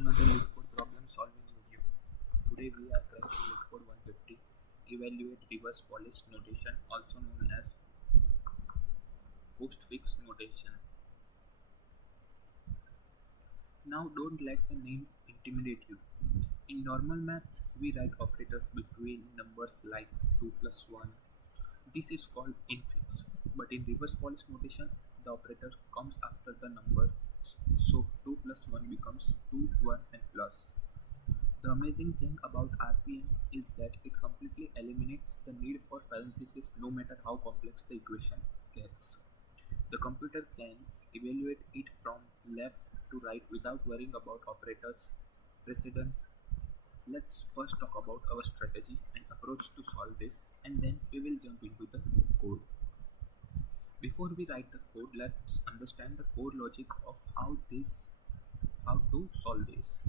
another LeetCode problem solving video. Today we are cracking LeetCode 150, evaluate reverse polish notation, also known as postfix notation. Now don't let the name intimidate you. In normal math, we write operators between numbers like 2 plus 1. This is called infix. But in reverse polish notation, the operator comes after the number, so 2 plus 1 becomes 2, 1 and plus. The amazing thing about RPM is that it completely eliminates the need for parentheses no matter how complex the equation gets. The computer can evaluate it from left to right without worrying about operators, precedence. Let's first talk about our strategy and approach to solve this, and then we will jump into the code. Before we write the code, let's understand the core logic of how to solve this.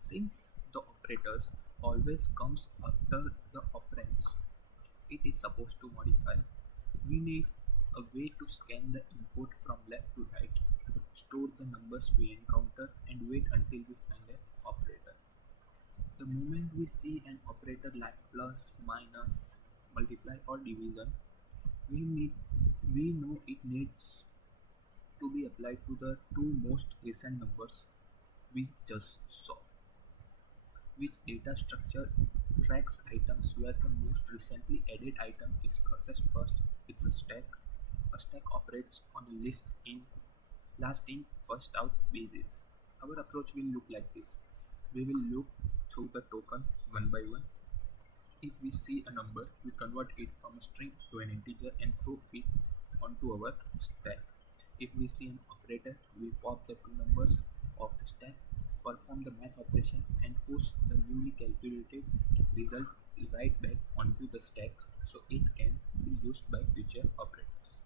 Since the operators always comes after the operands it is supposed to modify, we need a way to scan the input from left to right, store the numbers we encounter, and wait until we find an operator. The moment we see an operator like plus, minus, multiply or division, we know it needs to be applied to the two most recent numbers we just saw. Which data structure tracks items where the most recently added item is processed first? It's a stack. A stack operates on a last in first out basis. Our approach will look like this. We will look through the tokens one by one. If we see a number, we convert it from a string to an integer and throw it onto our stack. If we see an operator, we pop the two numbers of the stack, perform the math operation and push the newly calculated result right back onto the stack so it can be used by future operators.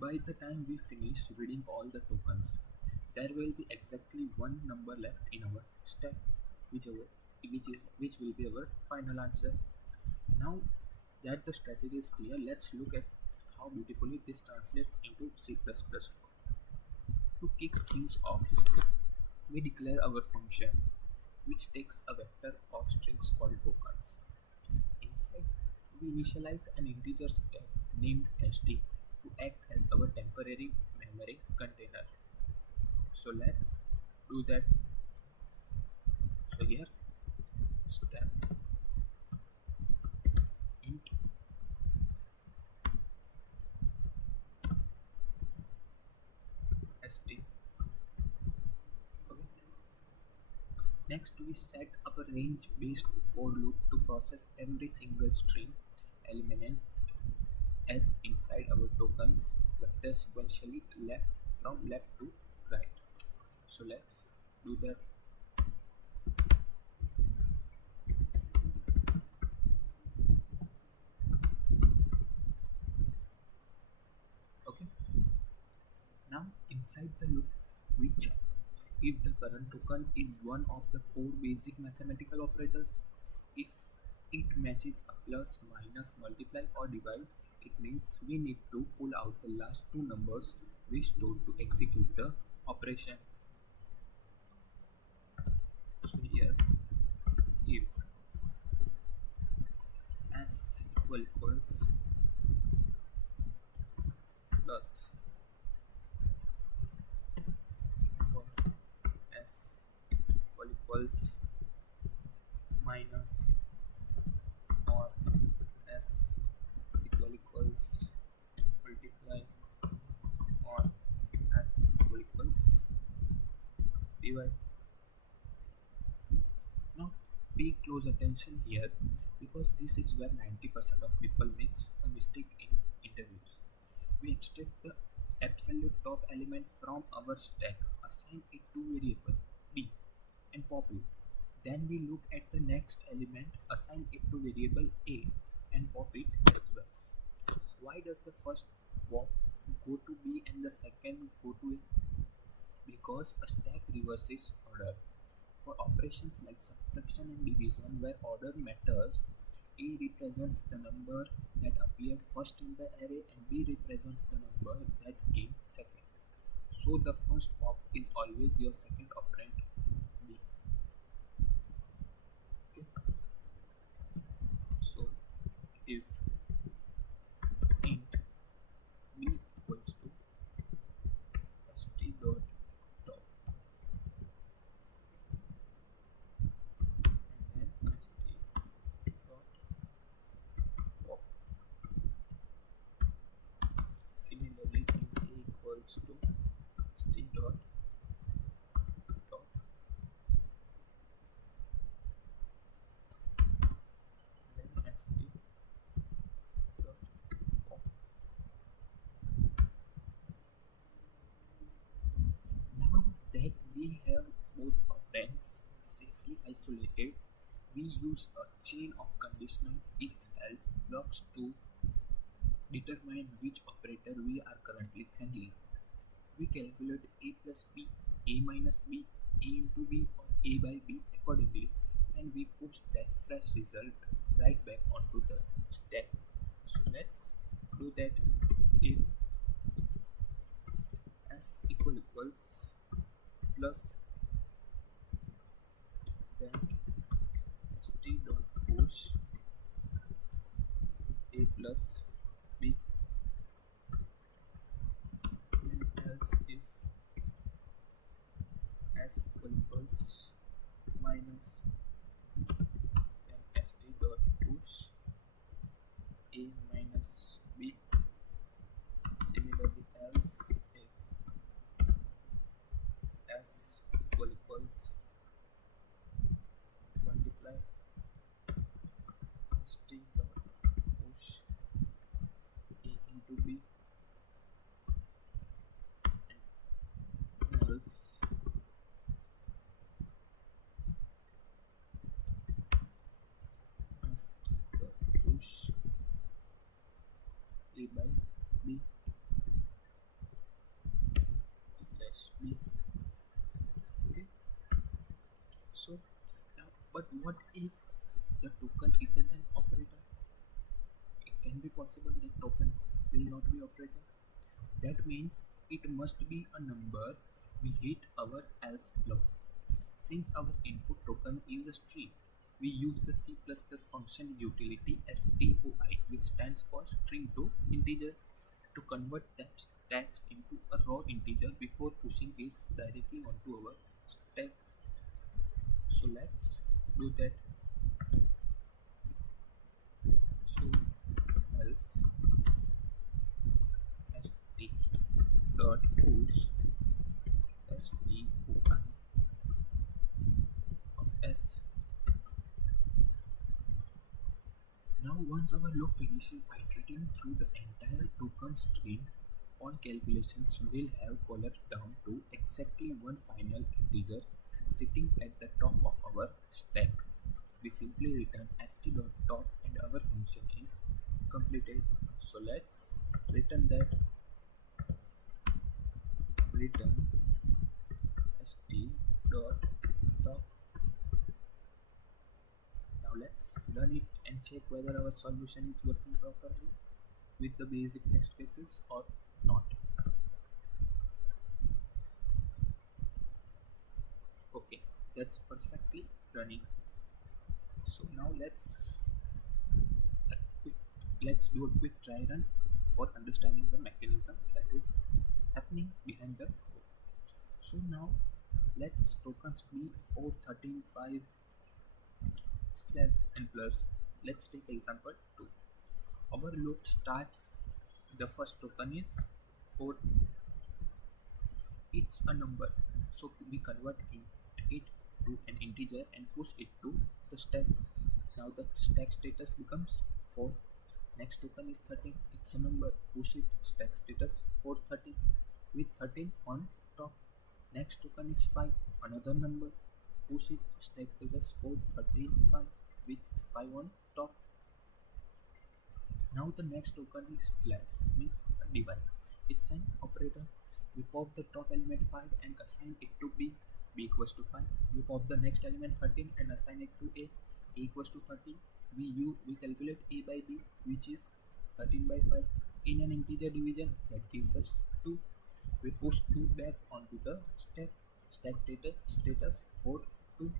By the time we finish reading all the tokens, there will be exactly one number left in our stack, which will be our final answer. Now that the strategy is clear, let's look at how beautifully this translates into C++ code. To kick things off, we declare our function, which takes a vector of strings called tokens. Inside, we initialize an integer stack named st to act as our temporary memory container. So let's do that. So here, stack int st. Okay. Next, we set up a range-based for loop to process every single string element as inside our tokens vector sequentially from left to right. So let's do that. Okay. Now inside the loop, we check if the current token is one of the four basic mathematical operators. If it matches a plus, minus, multiply or divide, it means we need to pull out the last two numbers we stored to execute the operation. So here, if s equals plus or s equals minus or s equals multiply or s equals divide. Now pay close attention here because this is where 90% of people makes a mistake in interviews. We extract the absolute top element from our stack, assign it to variable b and pop it. Then we look at the next element, assign it to variable a and pop it as well. Why does the first pop go to b and the second go to a? Because a stack reverses order. For operations like subtraction and division where order matters, a represents the number that appeared first in the array and b represents the number that came second. So the first pop is always your second operand b. if int b equals to st dot top and then st dot pop. Similarly, int a equals to st dot top and then st dot pop. Now that we have both operands safely isolated, we use a chain of conditional if-else blocks to determine which operator we are currently handling. We calculate a plus b, a minus b, a into b or a by b accordingly, and we push that fresh result right back onto the stack. So let's do that. If s equals plus, then st dot push a plus b, and else if s equals minus, then st dot push a minus b. Similarly, else if s equals multiply st dot push a into b, and else st dot push a by b slash b. Okay, so now, but what if the token isn't an operator? It can be possible that token will not be operator. That means it must be a number. We hit our else block. Since our input token is a string, we use the C++ function utility stoi, which stands for string to integer, to convert that text into a raw integer before pushing it directly onto our stack. So let's do that. So else st dot push stoi of s. Now once our loop finishes iterating through the entire token stream, all calculations will have collapsed down to exactly one final integer sitting at the top of our stack. We simply return st.top and our function is completed. So let's return that. Return st.top. Now let's run it and check whether our solution is working properly with the basic test cases or not. Okay, that's perfectly running. So now let's do a quick try run for understanding the mechanism that is happening behind the code. So now let's tokens be 413.5 slash n plus. Let's take example 2. Our loop starts, the first token is 4. It's a number, so we convert it to an integer and push it to the stack. Now the stack status becomes 4. Next token is 13. It's a number, push it, stack status 413 with 13 on top. Next token is 5, another number, push it, stack status 413.5 with 5 on top. Now the next token is slash, means divide. It's an operator. We pop the top element 5 and assign it to b equals to 5. We pop the next element 13 and assign it to a equals to 13. We calculate a by b, which is 13 by 5 in an integer division, that gives us 2. We push 2 back onto the stack status 4 2.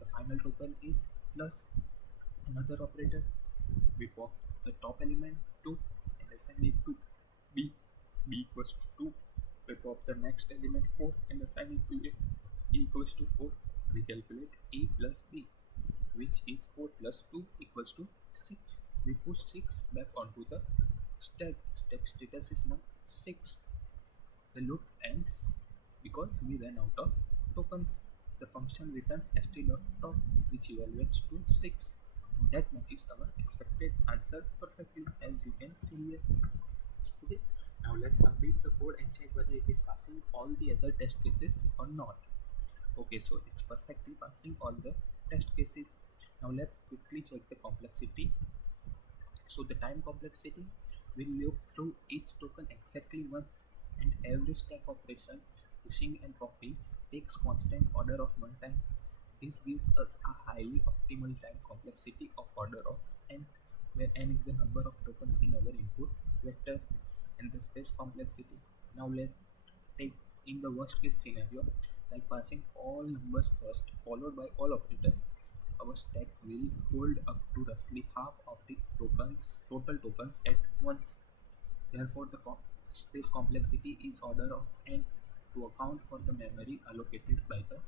The final token is plus, another operator. We pop the top element 2 and assign it to b. B equals to 2. We pop the next element 4 and assign it to a. A equals to 4. We calculate a plus b, which is 4 plus 2 equals to 6. We push 6 back onto the stack. Stack status is now 6. The loop ends because we ran out of tokens. The function returns st.top, which evaluates to 6. That matches our expected answer perfectly, as you can see here. Okay, now let's submit the code and check whether it is passing all the other test cases or not. Okay, so it's perfectly passing all the test cases. Now let's quickly check the complexity. So the time complexity will loop through each token exactly once, and every stack operation, pushing and popping, takes constant order of 1 time. This gives us a highly optimal time complexity of order of n, where n is the number of tokens in our input vector, and the space complexity. Now let's take in the worst case scenario, like passing all numbers first, followed by all operators. Our stack will hold up to roughly half of the total tokens at once. Therefore, the space complexity is order of n to account for the memory allocated by the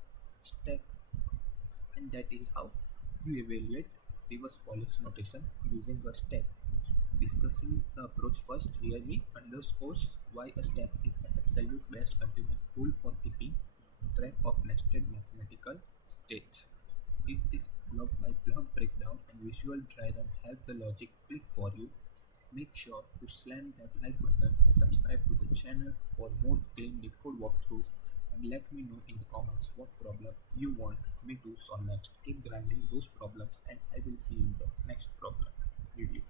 stack. And that is how you evaluate reverse polish notation using a stack. Discussing the approach first really underscores why a stack is the absolute best continuous tool for keeping track of nested mathematical states. If this block by block breakdown and visual dry run help the logic click for you, make sure to slam that like button, subscribe to the channel for more clean LeetCode walkthroughs, and let me know in the comments what problem you want me to solve next. Keep grinding those problems and I will see you in the next problem video.